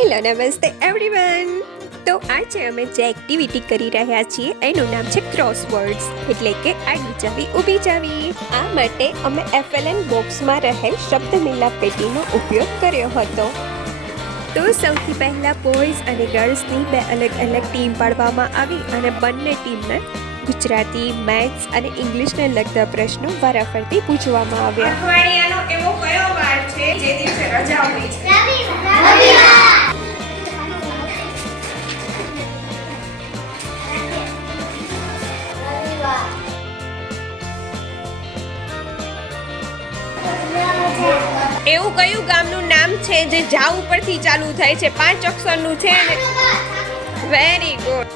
Hello નમસ્તે everyone. તો આજે અમે જે એક્ટિવિટી કરી રહ્યા છીએ એનું નામ છે ક્રોસવર્ડ્સ, એટલે કે આડી જાવી ઊભી જાવી. આ માટે અમે FLN બોક્સમાં રહેલ શબ્દ મિલાપેટીનો ઉપયોગ કર્યો હતો. તો સૌથી પહેલા બોયઝ અને ગર્લ્સની બે અલગ અલગ ટીમ પાડવામાં આવી અને બંને ટીમને ગુજરાતી, મેથ્સ અને ઇંગ્લિશને લગતા પ્રશ્નો વારાફરતી પૂછવામાં આવ્યા. અઠવાડિયાનો એવો કયો વાર છે જે દિવસે રજા હોય છે? એવું કયું ગામનું નામ છે જે જાવ ઉપરથી ચાલુ થાય છે? 5 અક્ષરનું છે ને. Very good.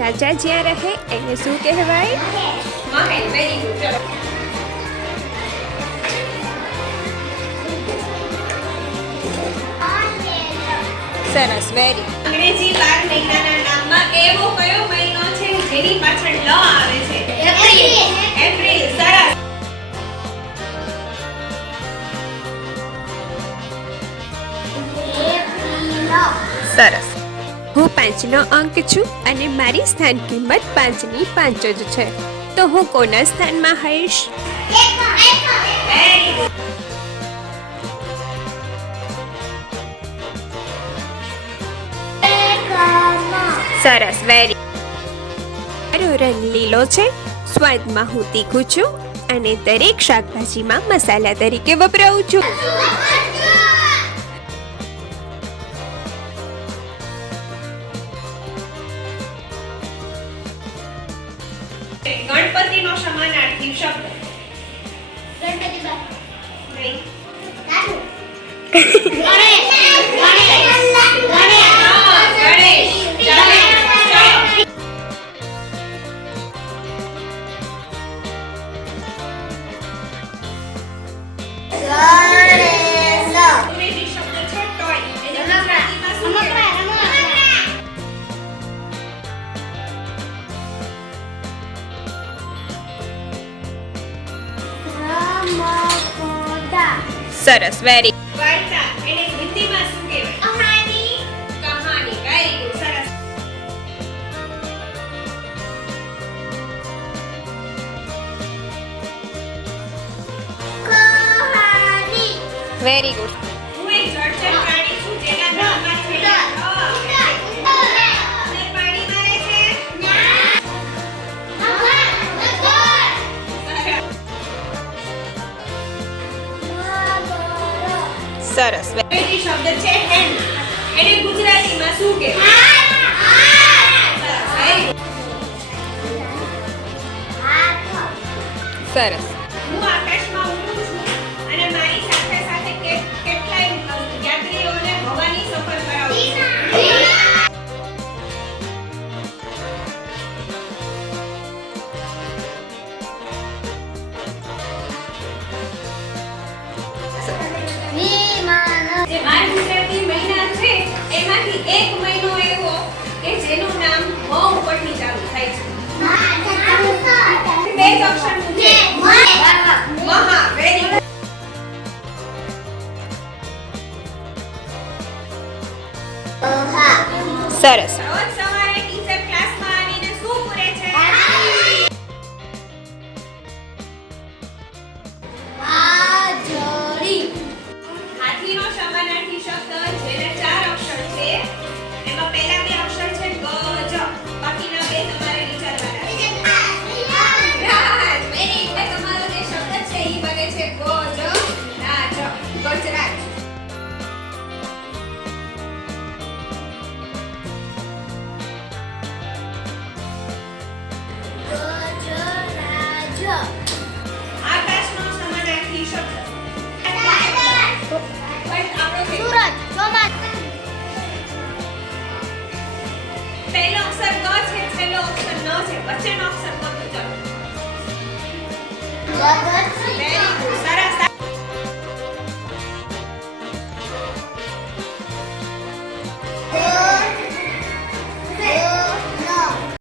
રાજા જ્યાં રહે એને શું કહેવાય? મહેલ. Very good. ચલો. સરસ, વેરી. અંગ્રેજી 12 મહિનાના નામમાં એવો કયો મહિનો છે જેની પાછળ લ આવે છે? એપ્રિલ. એપ્રિલ. સરસ. સરસ. હું 5નો અંક છું અને મારી સ્થાન કિંમત 5ની 5 જ છે. તો હું કોના સ્થાનમાં હઈશ? Very good. સરસ, વેરી. મારો રંગ લીલો છે, સ્વાદમાં હું તીખું છું અને દરેક શાકભાજીમાં મસાલા તરીકે વપરાવું છું. ગણપતિનો સમાનાર્થી શબ્દ. નહીં. ગણેશ. ચાલે. ચલો. અંગ્રેજી શબ્દ છે toy. એને ગુજરાતીમાં શું કહેવાય? સરસ, વેરી. વાર્તા. એને હિન્દીમાં શું કહેવાય? કહાની. Very good. સરસ. Very good. હું એક જળચર પ્રાણી છું જેના નામમાં છે લ. અંદર પાણીમાં રહે છે. સરસ. અંગ્રેજી શબ્દ છે hen. એને ગુજરાતીમાં શું કહેવાય? સરસ. સરસ. હું આકાશમાં ઉડું છું અને મારી સાથે સાથે કેટલાય યાત્રીઓને હવાની સફર કરાવું છું. જે 12 ગુજરાતી મહિના છે એમાંથી એક મહિનો એવો કે જેનું નામ મ ઉપરથી ચાલુ થાય છે. 2 અક્ષરનું છે. મહા. Very good. સરસ. રોજ સવારે ટીચર ક્લાસમાં આવીને શું પૂરે છે? હાથીનો સમાનાર્થી શબ્દ જેના 4 અક્ષર છે એમાં પહેલા 2 અક્ષર છે ગ જ. બાકીના 2 તમારે વિચારવાના છે. રાજ. Very good. તમારો જે શબ્દ છે ઈ બને છે ગ જ રાજ. ગજરાજ. આકાશનો સમાનાર્થી શબ્દ. પણ આપણો છે. પહેલો અક્ષર ગ છે, છેલ્લો અક્ષર ન છે, વચ્ચેનો અક્ષર કયો? ચલો. વેરી